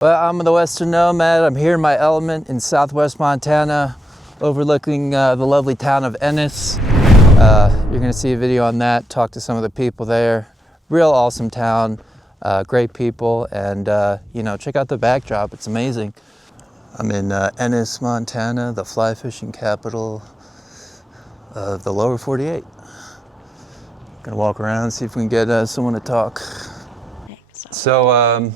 Well, I'm the Western Nomad. I'm here in my element in southwest Montana, overlooking the lovely town of Ennis. You're gonna see a video on that, talk to some of the people there. Real awesome town, great people, and you know, check out the backdrop, it's amazing. I'm in Ennis, Montana, the fly fishing capital of the lower 48. Gonna walk around, see if we can get someone to talk. So,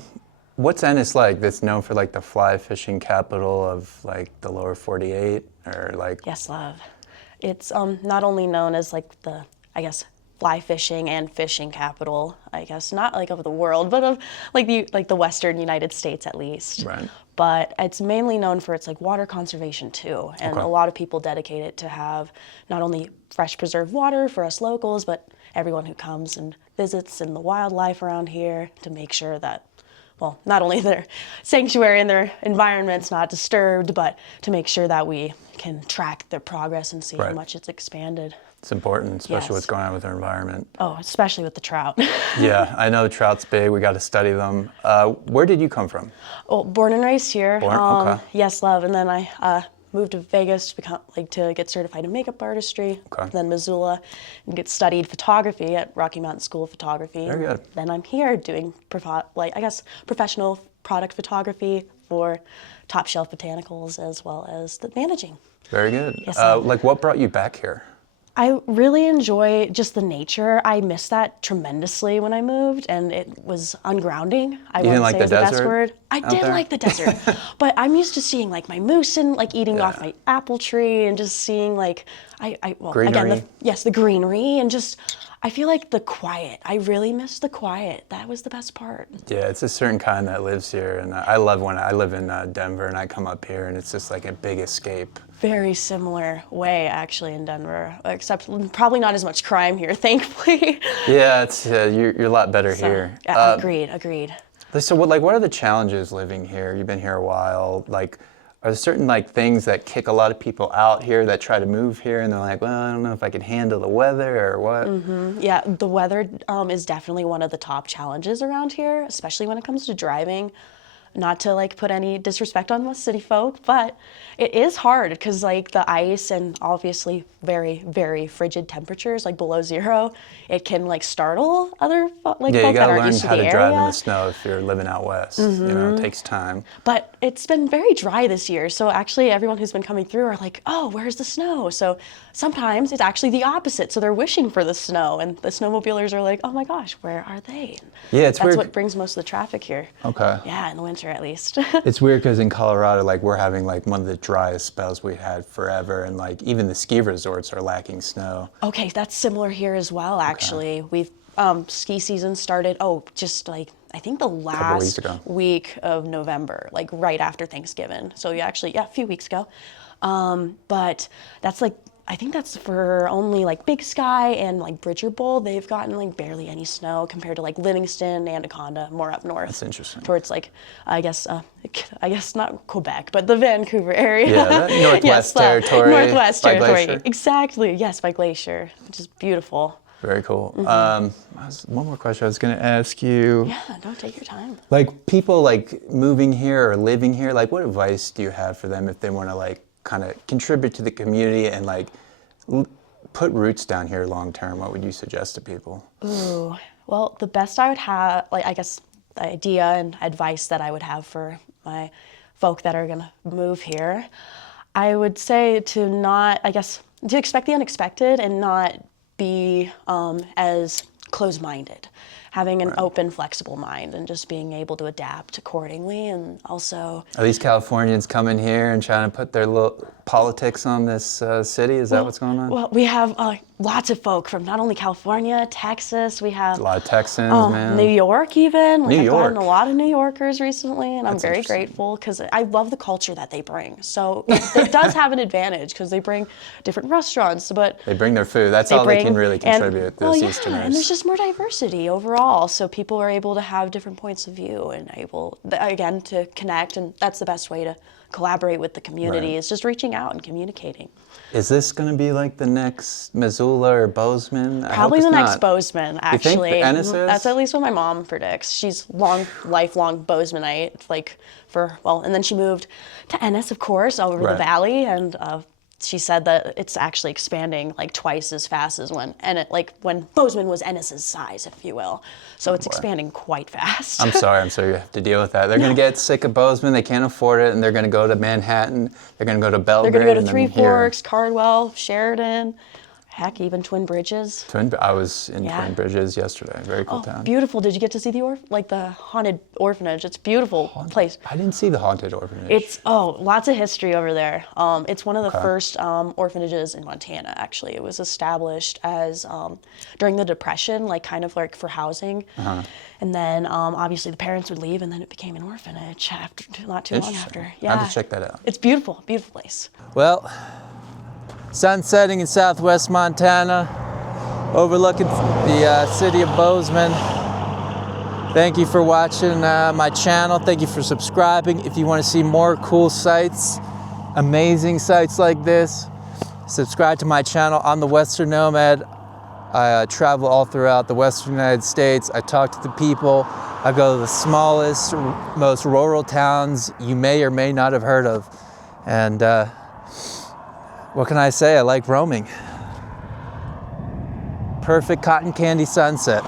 what's Ennis like that's known for like the fly fishing capital of like the lower 48 or like? Yes, love. It's not only known as like the, I guess, fly fishing and fishing capital, I guess, not like of the world, but of like the Western United States at least. Right. But it's mainly known for its like water conservation too. And a lot of people dedicate it to have not only fresh preserved water for us locals, but everyone who comes and visits and the wildlife around here to make sure that, well, not only their sanctuary and their environment's not disturbed, but to make sure that we can track their progress and see how much it's expanded. It's important, especially what's going on with our environment. Oh, especially with the trout. Yeah, I know the trout's big. We got to study them. Where did you come from? Oh, born and raised here. Okay. Yes, love. And then I moved to Vegas to get certified in makeup artistry. Okay. Then Missoula, and studied photography at Rocky Mountain School of Photography. Very good. Then I'm here doing professional product photography for top shelf botanicals as well as the managing. Very good. Yes, like what brought you back here? I really enjoy just the nature. I missed that tremendously when I moved, and it was ungrounding. I wouldn't say it's the best word. I did like the desert, but I'm used to seeing like my moose and like eating off my apple tree and just seeing like greenery. Again, the greenery and just I feel like the quiet. I really miss the quiet. That was the best part. Yeah, it's a certain kind that lives here, and I love when I live in Denver and I come up here, and it's just like a big escape. Very similar way actually in Denver, except probably not as much crime here, thankfully. Yeah, it's you're a lot better here. Yeah, agreed. So what are the challenges living here? You've been here a while. Like, are there certain like things that kick a lot of people out here that try to move here, and they're like, well, I don't know if I can handle the weather or what? Mm-hmm. Yeah, the weather is definitely one of the top challenges around here, especially when it comes to driving. Not to like put any disrespect on the city folk, but it is hard because like the ice and obviously very, very frigid temperatures, like below zero, it can like startle other folk that aren't used to the area. Yeah, you gotta learn how to drive in the snow if you're living out west. You know, it takes time. But it's been very dry this year, so actually everyone who's been coming through are like, oh, where's the snow? So sometimes it's actually the opposite, so they're wishing for the snow, and the snowmobilers are like, oh my gosh, where are they? Yeah, it's weird. That's what brings most of the traffic here. Okay. Yeah, in the winter at least. It's weird because in Colorado, like we're having like one of the driest spells we had forever, and like even the ski resorts are lacking snow. Okay, that's similar here as well. Actually, we've ski season started. just like I think the last week of November, like right after Thanksgiving. So a few weeks ago. But that's like. I think that's for only like Big Sky and like Bridger Bowl. They've gotten like barely any snow compared to like Livingston, Anaconda, more up north. That's interesting. Towards like, I guess not Quebec, but the Vancouver area. Yeah, that Northwest Territory. Northwest Territory. Glacier. Exactly. Yes, by glacier, which is beautiful. Very cool. One more question I was going to ask you. Yeah, don't take your time. Like people like moving here or living here, like what advice do you have for them if they want to like kind of contribute to the community and like put roots down here long term? What would you suggest to people? Ooh, well, the best I would have, like I guess the idea and advice that I would have for my folk that are gonna move here, I would say to expect the unexpected and not be as close-minded. Having an open, flexible mind and just being able to adapt accordingly, and also... Are these Californians coming here and trying to put their little politics on this city? Is that what's going on? Well, we have lots of folk from not only California, Texas, we have... A lot of Texans, man. New York even. New York. I've gotten a lot of New Yorkers recently, and I'm very grateful because I love the culture that they bring. So it does have an advantage because they bring different restaurants, but... They bring their food. That's all they can really contribute, those Easterners. And there's just more diversity overall. all, so people are able to have different points of view and able, again, to connect, and that's the best way to collaborate with the community, Right. is just reaching out and communicating. Is this going to be like the next Missoula or Bozeman? Probably the next Bozeman, You actually. think Ennis is? That's at least what my mom predicts. She's lifelong Bozemanite, like and then she moved to Ennis, of course, over the Right. valley, and she said that it's actually expanding like twice as fast as when Bozeman was Ennis's size, if you will. So it's expanding quite fast. I'm sorry you have to deal with that. They're going to get sick of Bozeman, they can't afford it, and they're going to go to Manhattan, they're going to go to Belgrade. They're going to go to and then Three Forks, Cardwell, Sheridan, heck, even Twin Bridges. I was in Yeah. Twin Bridges yesterday. Very cool town. Beautiful. Did you get to see the haunted orphanage? It's a beautiful place. I didn't see the haunted orphanage. It's, lots of history over there. It's one of the first orphanages in Montana, actually. It was established as during the Depression, like kind of like for housing. And then obviously the parents would leave, and then it became an orphanage not too long after. I have to check that out. It's beautiful, beautiful place. Well, sun setting in southwest Montana, overlooking the city of Bozeman. Thank you for watching my channel. Thank you for subscribing. If you want to see more cool sites, amazing sites like this, subscribe to my channel. I'm the Western Nomad. I travel all throughout the Western United States. I talk to the people. I go to the smallest, most rural towns you may or may not have heard of. And what can I say? I like roaming. Perfect cotton candy sunset.